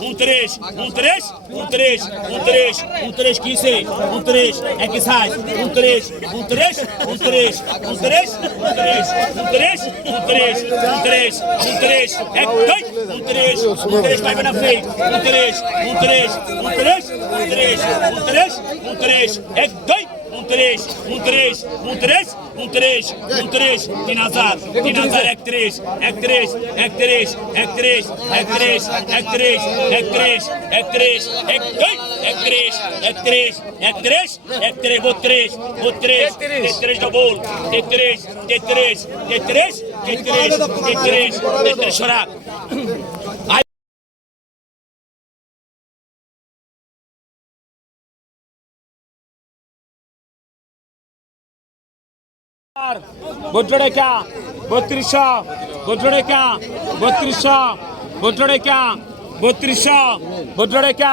Um três, um três, um três, um três, um três, que isso aí, um três, é que sai, um três, um três, um três, um três, um três, um três, um três, um três, um três, é dois, um três, um três, vai na frente, um três, um três, um três, um três, um três, um três, é dois um 3, um 3, um 3, um 3, um 3, de Tinazar é que 3, é que 3, é que 3, é que 3, é que 3, é que 3, é que 3, é que 3, é que 3, é que 3, é que 3, é que 3, é que 3, vou 3, vou 3, T3 do bolo, T3, T3, T3, T3, T3, T3, T3, chorar. বজ্ররেখা বত্রিশশো বজ্ররেখা বত্রিশশো বজ্ররেখা বত্রিশশো বজ্ররেখা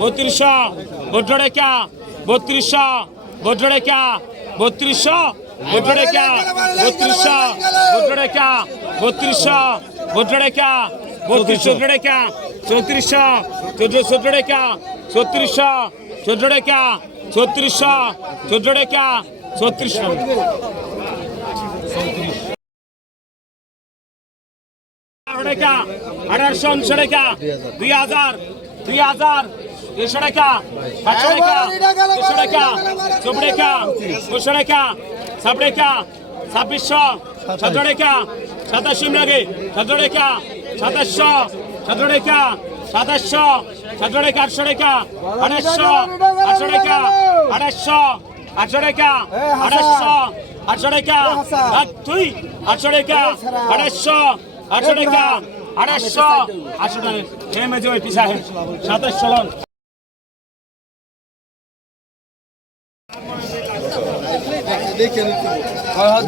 বত্রিশশো বজ্ররেখা বত্রিশশো বজ্ররেখা বত্রিশশো বজ্ররেখা বত্রিশশো বজ্ররেখা বত্রিশশো বজ্ররেখা বত্রিশ চৌদ্ররেখা চৌত্রিশশো চৌদ্র চৌদ্ররেখা ছত্রিশশো চৌদ্ররেখা ছত্রিশশো চৌদ্ররেখা ছত্রিশশো। টাকা আঠারোশো উনিশশো টাকা দুই হাজার দুই হাজার, দুইশো টাকা, পাঁচশো টাকা দুশো টাকা, চব্বিশ টাকা দুশো টাকা সাত টাকা, ছাব্বিশশো সতেরো টাকা সাতাশি লাগে সতেরো টাকা, সাতাশশো সতেরো টাকা, সাতাশশো সতেরো টাকা, আটশো টাকা আটশো আটশো টাকা, আঠাশশো, আটশো টাকা আটশো আটশো টাকা আঠাশশো আটশো টাকা হেমে যে ওই পিসা হেম সাতাশশো লন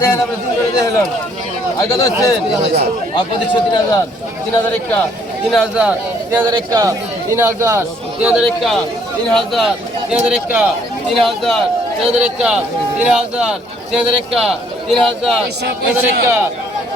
দেন আমরা তিন করে দেখলাম আর কত হচ্ছেন আর পঁচিশশো তিন হাজার তিন হাজার একটা, তিন হাজার তিন হাজার একটা, তিন হাজার তিন হাজার একটা, তিন হাজার তিন হাজার একটা, তিন হাজার তিন হাজার একটা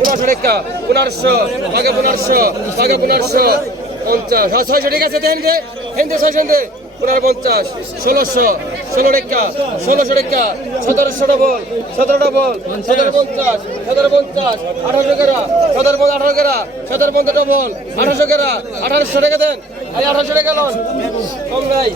পেয়েছেন কেন কত এই যে আইছে ছয়শো, ঠিক আছে দেন দে হেন দে ছয়শো দে পনেরো পঞ্চাশ ষোলোশো ষোলো রেখা ষোলোশো রেখা সতেরোশো ডবল সতেরো ডবল সতেরো পঞ্চাশ সতেরো পঞ্চাশ আঠারোশো কেরা সতেরো পঞ্চাশ আঠারো কেরা সতেরো পঞ্চাশ ডবল আঠারোশো কেরা আঠারোশো টাকা দেন। আঠারোশো টাকা লন। কম নাই।